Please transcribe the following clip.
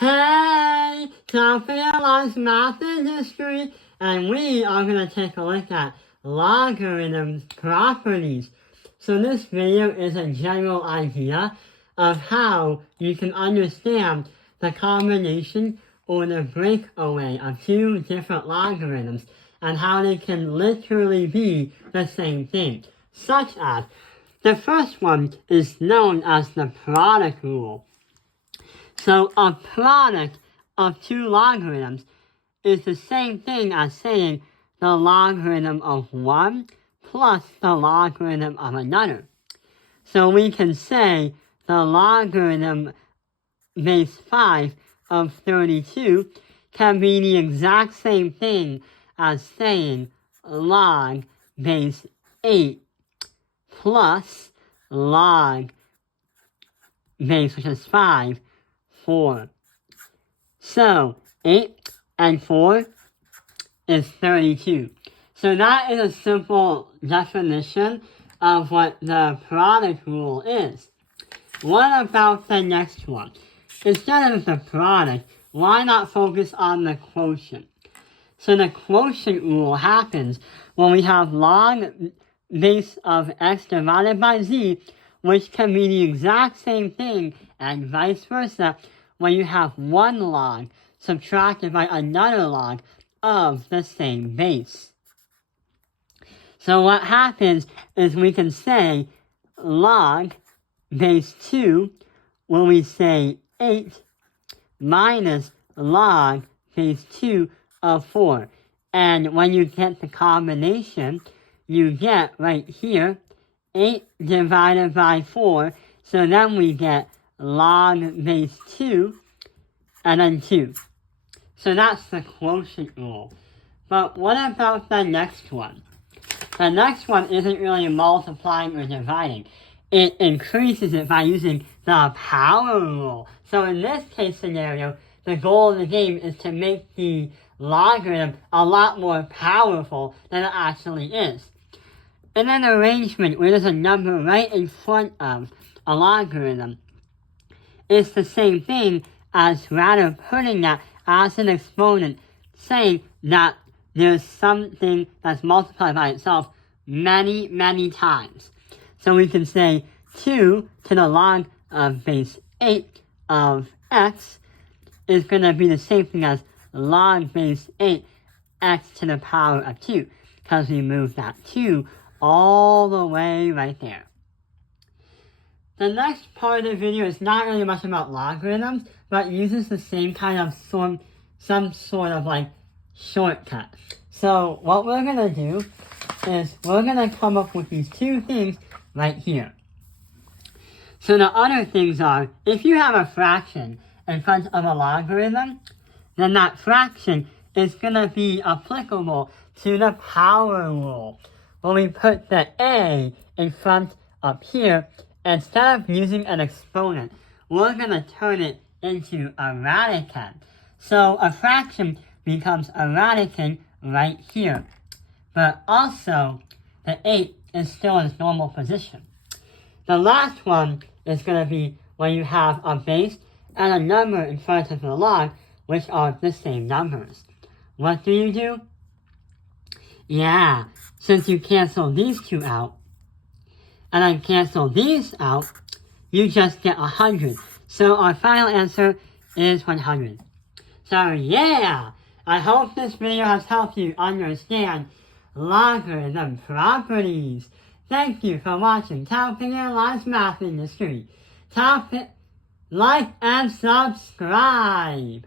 Hey, Calculator's math industry, and we are going to take a look at logarithm properties. So this video is a general idea of how you can understand the combination or the breakaway of two different logarithms and how they can literally be the same thing, such as the first one is known as the product rule. So a product of two logarithms is the same thing as saying the logarithm of one plus the logarithm of another. So we can say the logarithm base 5 of 32 can be the exact same thing as saying log base 8 plus log base, which is 5, 4. So 8 and 4 is 32. So that is a simple definition of what the product rule is. What about the next one? Instead of the product, why not focus on the quotient? So the quotient rule happens when we have log base of x divided by z, which can be the exact same thing, and vice versa, when you have one log subtracted by another log of the same base. So what happens is we can say log base 2 when we say 8 minus log base 2 of 4. And when you get the combination, you get right here 8 divided by 4. So then we get log base 2 and then 2. So that's the quotient rule. But what about the next one? The next one isn't really multiplying or dividing. It increases it by using the power rule. So in this case scenario, the goal of the game is to make the logarithm a lot more powerful than it actually is. In an arrangement where there's a number right in front of a logarithm, it's the same thing as rather putting that as an exponent, saying that there's something that's multiplied by itself many, many times. So we can say 2 to the log of base 8 of x is going to be the same thing as log base 8 x to the power of 2, because we moved that 2 all the way right there. The next part of the video is not really much about logarithms, but uses the same kind of some sort of like shortcut. So what we're going to do is we're going to come up with these two things right here. So the other things are, if you have a fraction in front of a logarithm, then that fraction is going to be applicable to the power rule. When we put the a in front up here, instead of using an exponent, we're going to turn it into a radicand. So a fraction becomes a radicand right here. But also, the 8 is still in its normal position. The last one is going to be when you have a base and a number in front of the log, which are the same numbers. What do? Yeah, since you cancel these two out, and then cancel these out, you just get 100. So our final answer is 100. So yeah, I hope this video has helped you understand logarithm properties. Thank you for watching Calculator's Math Industry. Like and subscribe.